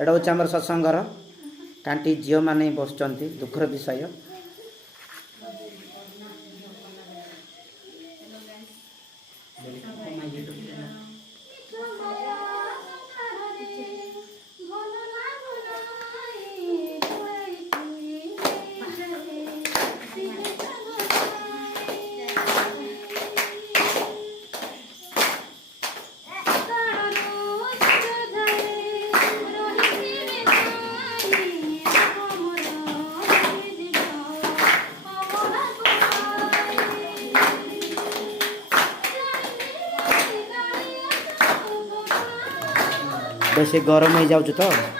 एटा हूँ आम सत्संग घर कांटी झील मैंने बस दुखर विषय बेसी गरम हो जाऊँ तो